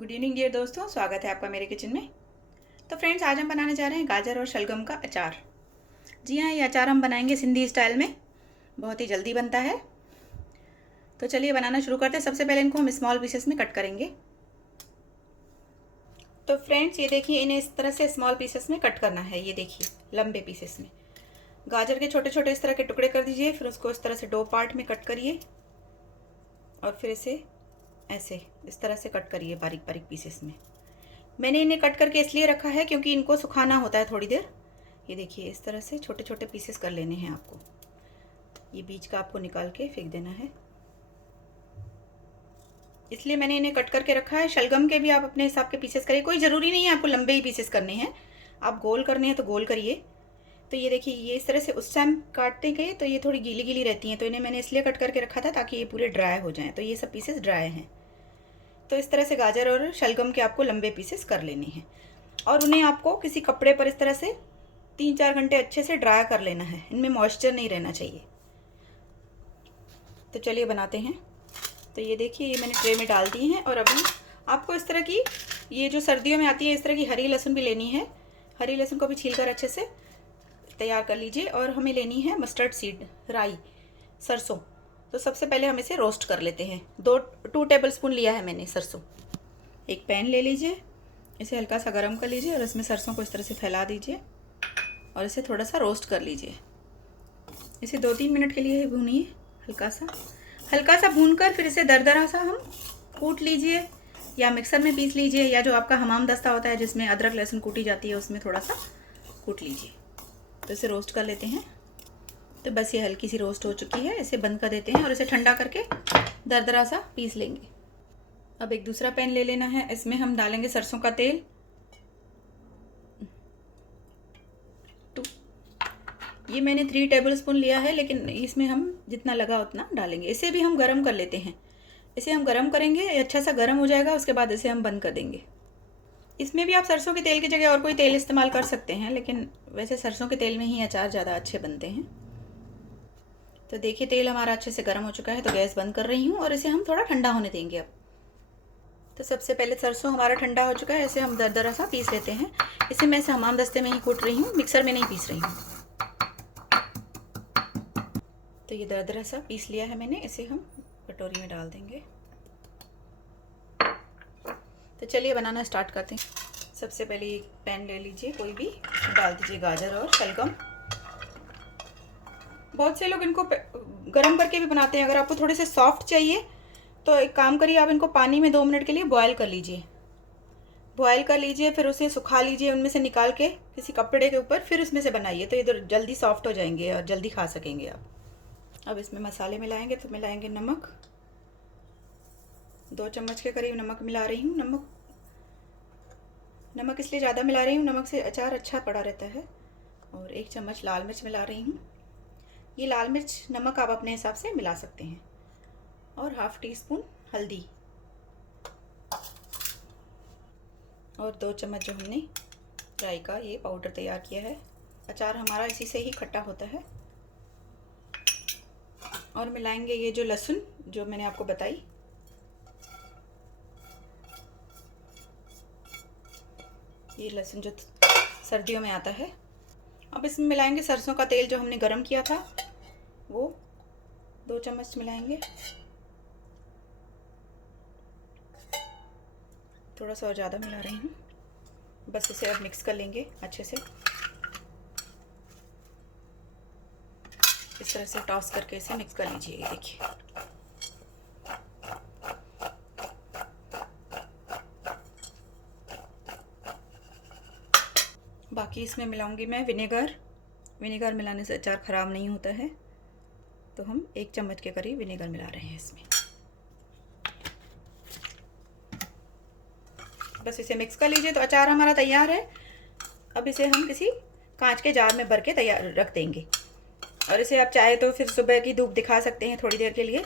Good evening dear दोस्तों, स्वागत है आपका मेरे किचन में। तो फ्रेंड्स, आज हम बनाने जा रहे हैं गाजर और शलगम का अचार। जी हाँ, ये अचार हम बनाएंगे सिंधी स्टाइल में। बहुत ही जल्दी बनता है। तो चलिए बनाना शुरू करते हैं। सबसे पहले इनको हम स्मॉल पीसेस में कट करेंगे। तो फ्रेंड्स, ये देखिए, इन्हें इस तरह से स्मॉल पीसेस में कट करना है। ये देखिए, लंबे पीसेस में। गाजर के छोटे छोटे इस तरह के टुकड़े कर दीजिए। फिर उसको इस तरह से 2 पार्ट में कट करिए और फिर इसे ऐसे इस तरह से कट करिए बारीक बारीक पीसेस में। मैंने इन्हें कट करके इसलिए रखा है क्योंकि इनको सुखाना होता है थोड़ी देर। ये देखिए, इस तरह से छोटे छोटे पीसेस कर लेने हैं आपको। ये बीज का आपको निकाल के फेंक देना है, इसलिए मैंने इन्हें कट करके रखा है। शलगम के भी आप अपने हिसाब के पीसेस करिए, कोई ज़रूरी नहीं है आपको लंबे ही पीसेस करने हैं। आप गोल करने हैं तो गोल करिए। तो ये देखिए, ये इस तरह से उस टाइम काटते गए तो ये थोड़ी गीली गीली रहती हैं, तो इन्हें मैंने इसलिए कट करके रखा था ताकि ये पूरे ड्राई हो जाएँ। तो ये सब पीसेस ड्राई हैं। तो इस तरह से गाजर और शलगम के आपको लंबे पीसेस कर लेने हैं और उन्हें आपको किसी कपड़े पर इस तरह से 3-4 घंटे अच्छे से ड्राई कर लेना है। इनमें मॉइस्चर नहीं रहना चाहिए। तो चलिए बनाते हैं। तो ये देखिए, ये मैंने ट्रे में डाल दिए हैं। और अभी आपको इस तरह की, ये जो सर्दियों में आती है, इस तरह की हरी लहसुन भी लेनी है। हरी लहसुन को भी छीलकर अच्छे से तैयार कर लीजिए। और हमें लेनी है मस्टर्ड सीड, राई, सरसों। तो सबसे पहले हम इसे रोस्ट कर लेते हैं। 2 टेबल स्पून लिया है मैंने सरसों। एक पैन ले लीजिए, इसे हल्का सा गर्म कर लीजिए और इसमें सरसों को इस तरह से फैला दीजिए और इसे थोड़ा सा रोस्ट कर लीजिए। इसे 2-3 मिनट के लिए भूनिए। हल्का सा भूनकर फिर इसे दरदरा सा हम कूट लीजिए या मिक्सर में पीस लीजिए, या जो आपका हमाम दस्ता होता है जिसमें अदरक लहसुन कूटी जाती है उसमें थोड़ा सा कूट लीजिए। तो इसे रोस्ट कर लेते हैं। तो बस ये हल्की सी रोस्ट हो चुकी है। इसे बंद कर देते हैं और इसे ठंडा करके दरदरा सा पीस लेंगे। अब एक दूसरा पैन ले लेना है। इसमें हम डालेंगे सरसों का तेल। ये मैंने 3 टेबल स्पून लिया है, लेकिन इसमें हम जितना लगा उतना डालेंगे। इसे भी हम गरम कर लेते हैं। इसे हम गरम करेंगे, अच्छा सा गरम हो जाएगा, उसके बाद इसे हम बंद कर देंगे। इसमें भी आप सरसों के तेल की जगह और कोई तेल इस्तेमाल कर सकते हैं, लेकिन वैसे सरसों के तेल में ही अचार ज़्यादा अच्छे बनते हैं। तो देखिए, तेल हमारा अच्छे से गर्म हो चुका है। तो गैस बंद कर रही हूँ और इसे हम थोड़ा ठंडा होने देंगे अब। तो सबसे पहले सरसों हमारा ठंडा हो चुका है। इसे हम दरदरा सा पीस लेते हैं। इसे मैं हमाम दस्ते में ही कूट रही हूँ, मिक्सर में नहीं पीस रही हूँ। तो ये दरदरा सा पीस लिया है मैंने। इसे हम कटोरी में डाल देंगे। तो चलिए बनाना स्टार्ट करते हैं। सबसे पहले एक पैन ले लीजिए कोई भी, डाल दीजिए गाजर और शलगम। बहुत से लोग इनको गरम करके भी बनाते हैं। अगर आपको थोड़े से सॉफ्ट चाहिए तो एक काम करिए, आप इनको पानी में 2 मिनट के लिए बॉयल कर लीजिए। फिर उसे सुखा लीजिए, उनमें से निकाल के किसी कपड़े के ऊपर, फिर उसमें से बनाइए। तो इधर जल्दी सॉफ्ट हो जाएंगे और जल्दी खा सकेंगे आप। अब इसमें मसाले मिलाएंगे। तो मिलाएंगे नमक, 2 चम्मच के करीब नमक मिला रही हूँ। नमक इसलिए ज़्यादा मिला रही हूँ, नमक से अचार अच्छा पड़ा रहता है। और 1 चम्मच लाल मिर्च मिला रही हूँ। ये लाल मिर्च नमक आप अपने हिसाब से मिला सकते हैं। और ½ टीस्पून हल्दी और 2 चम्मच जो हमने राई का ये पाउडर तैयार किया है। अचार हमारा इसी से ही खट्टा होता है। और मिलाएंगे ये जो लहसुन जो मैंने आपको बताई, ये लहसुन जो सर्दियों में आता है। अब इसमें मिलाएंगे सरसों का तेल जो हमने गरम किया था, वो 2 चम्मच मिलाएंगे। थोड़ा सा और ज़्यादा मिला रही हूँ। बस इसे अब मिक्स कर लेंगे अच्छे से। इस तरह से टॉस करके इसे मिक्स कर लीजिए। ये देखिए, बाकी इसमें मिलाऊंगी मैं विनेगर। विनेगर मिलाने से अचार ख़राब नहीं होता है। तो हम 1 चम्मच के करीब विनेगर मिला रहे हैं इसमें। बस इसे मिक्स कर लीजिए। तो अचार हमारा तैयार है। अब इसे हम किसी कांच के जार में भर के तैयार रख देंगे। और इसे आप चाहे तो फिर सुबह की धूप दिखा सकते हैं थोड़ी देर के लिए।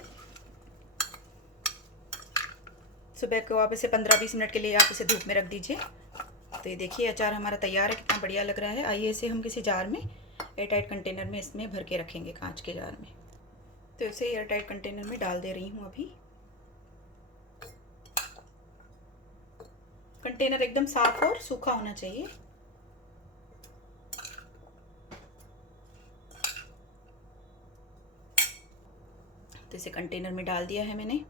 सुबह को आप इसे 15-20 मिनट के लिए आप इसे धूप में रख दीजिए। तो ये देखिए, अचार हमारा तैयार है। कितना बढ़िया लग रहा है। आइए इसे हम किसी जार में, एयरटाइट कंटेनर में इसमें भर के रखेंगे, कांच के जार में। तो इसे एयरटाइट कंटेनर में डाल दे रही हूँ अभी। कंटेनर एकदम साफ और सूखा होना चाहिए। तो इसे कंटेनर में डाल दिया है मैंने।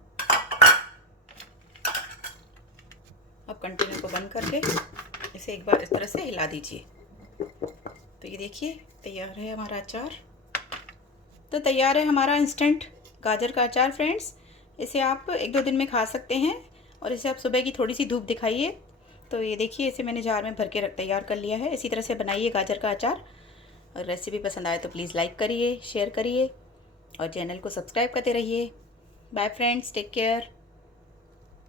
अब कंटेनर को बंद करके इसे एक बार इस तरह से हिला दीजिए। तो ये देखिए तैयार है हमारा अचार। तो तैयार है हमारा इंस्टेंट गाजर का अचार फ्रेंड्स। इसे आप 1-2 दिन में खा सकते हैं और इसे आप सुबह की थोड़ी सी धूप दिखाइए। तो ये देखिए इसे मैंने जार में भर के तैयार कर लिया है। इसी तरह से बनाइए गाजर का अचार। और रेसिपी पसंद आए तो प्लीज़ लाइक करिए, शेयर करिए और चैनल को सब्सक्राइब करते रहिए। Bye friends, take care.